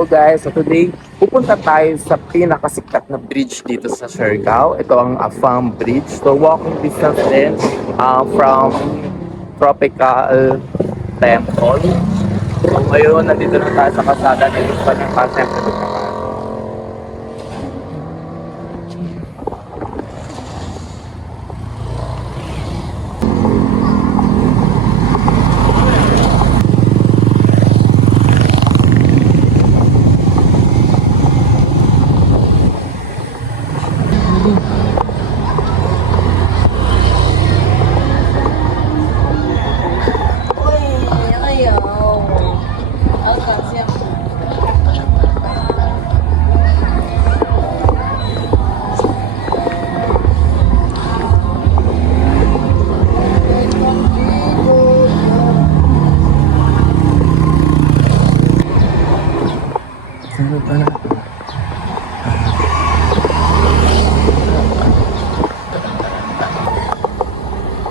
Hello guys, so today pupunta tayo sa pinakasikat na bridge dito sa Siargao. Ito ang Afam Bridge. So walking distance din from Tropical Temple. So ngayon, nandito na tayo sa kalsada dito sa Panyang Temple.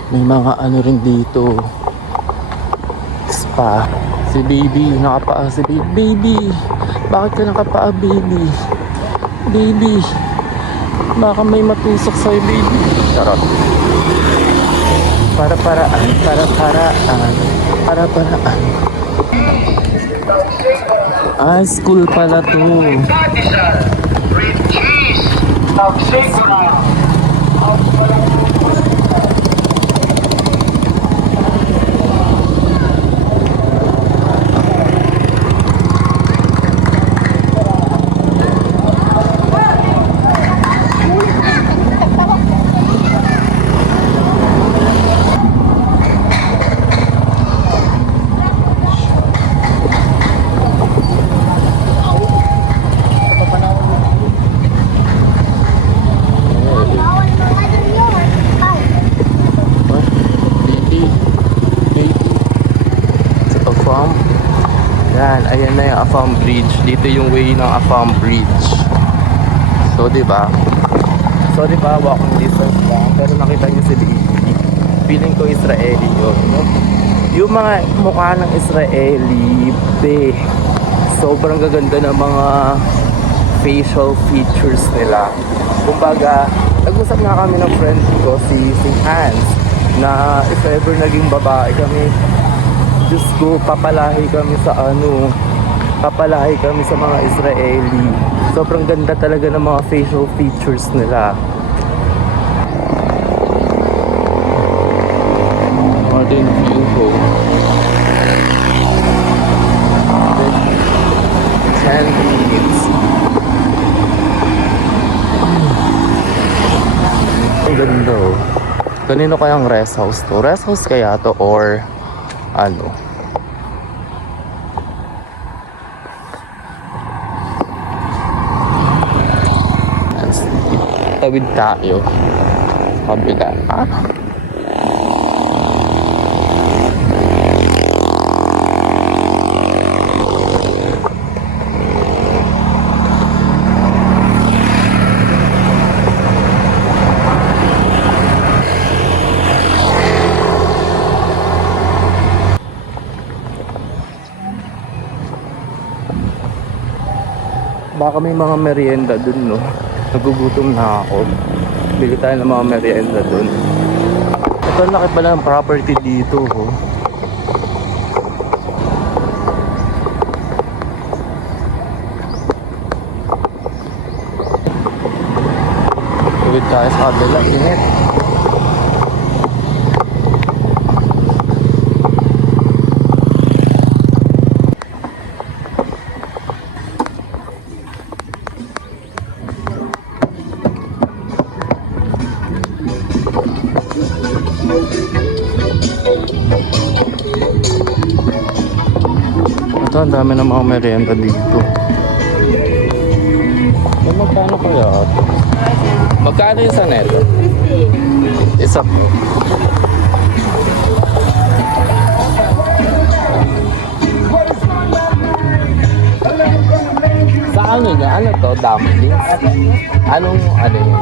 May mga ano rin dito, spa. Si baby, nakapaa si baby. Baby, bakit ka nakapaa baby? Baby, baka may matusok sa'yo baby. Charot. Para-paraan. Ah, school pala to. Ayan na yung Afam Bridge. Dito yung way ng Afam Bridge. So, di ba? Walking distance lang. Pero nakita niyo si baby. Feeling ko Israeli yun, no? Yung mga mukha ng Israeli, sobrang gaganda ng mga facial features nila. Kumbaga, nag-usap nga kami ng friend ko, si Hans, na if ever naging babae kami, Diyos ko, papalahi kami sa mga Israeli. Sobrang ganda talaga ng mga facial features nila. Din view ko. 10 minutes. Ang ganda oh. Kanino kayang rest house to? Rest house kaya to or ano? Tawid tayo. Kabila. Baka may mga merienda dun, no? Nagugutom na ako. Bili tayo ng mga merienda dun. Ito, laki pala ng property dito, oh. Tuwid tayo sa kabila, init. Ito, ang dami ng mga merienda dito. Magkano kaya ito? Magkano yung sa neto? 50. Isa po. Sa ano niya? Ano to? Dumplings? Anong ano yun?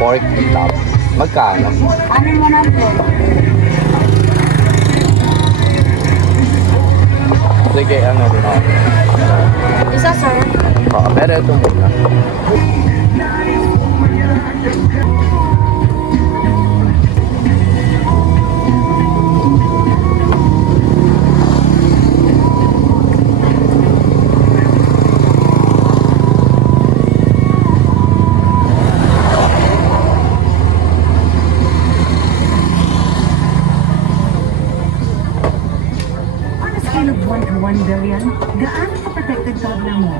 Pork chop. Magkano? Ano mo na po? Sige, ano rin ako. Isa, sir. Oo, pero ito muna. On a scale of 1 to 1 billion, gaano ka-protected toddler mo?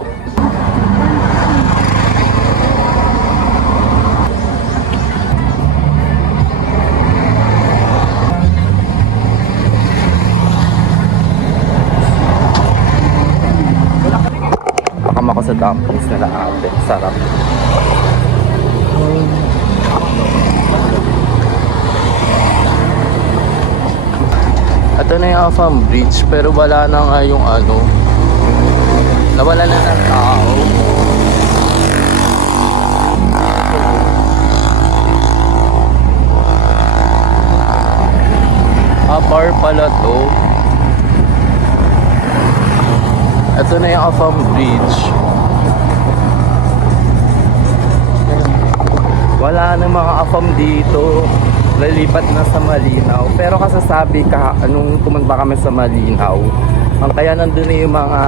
Nakam ako sa dumplings nila ate. Sarap. Ito na yung Afam Bridge pero wala na nga yung ano. Nawala na ng tao. Bar pala to. Ito na yung Afam Bridge. Wala na mga Afam dito. Lalipat na sa Malinaw. Pero kasasabi ka, anong pumunta kami sa Malinaw, ang kaya nandun na yung mga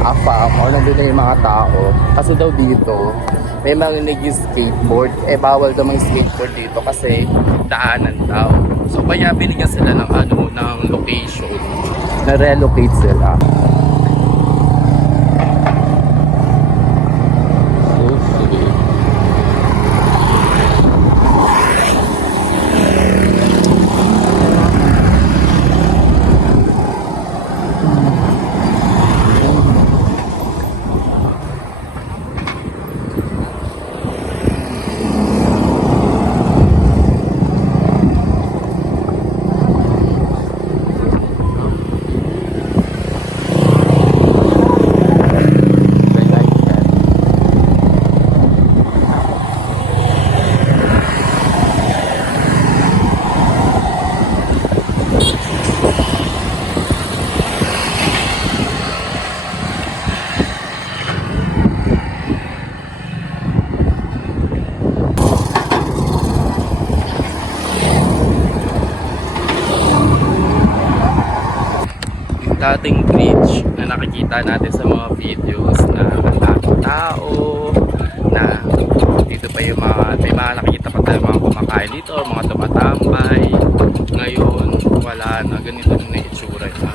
Afam o nandun na yung mga tao. Kasi daw dito, may mga nag-skateboard. Bawal daw mga skateboard dito kasi daanan daw. So kaya binigyan sila ng ng location. Na-relocate sila. Okay. Dating bridge na nakikita natin sa mga videos na ang daming tao, na dito pa yung may mga nakikita pa tayo mga kumakain dito, mga tumatambay. Ngayon wala na, ganito na itsura niya.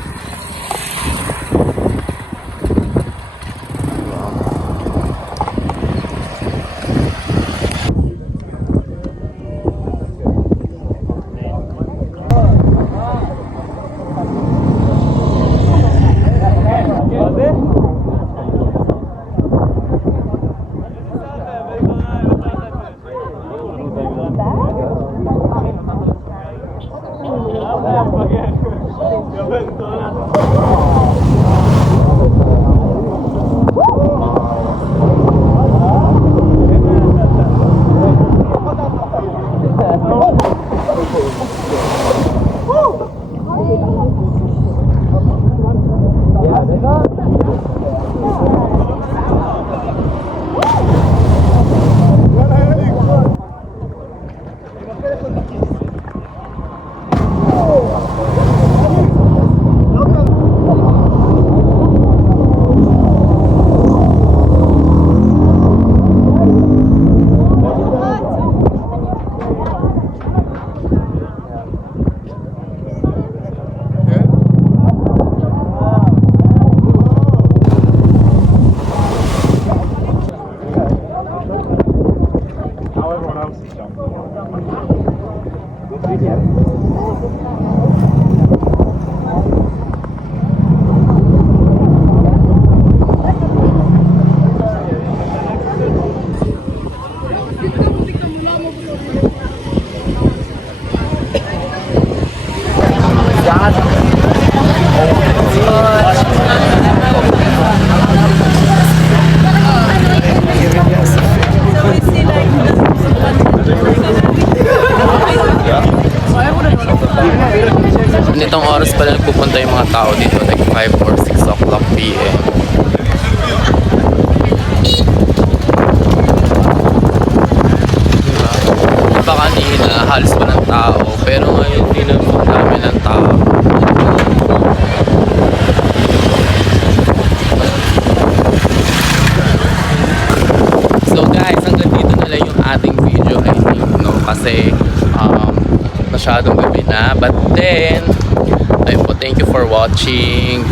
Nitong oras pala nagpupunta yung mga tao dito, like 5 or 6 o'clock PM. guys, hanggang dito na lang yung ating video, I think, no? Kasi masyadong gabi na. But then, ayun po, thank you for watching.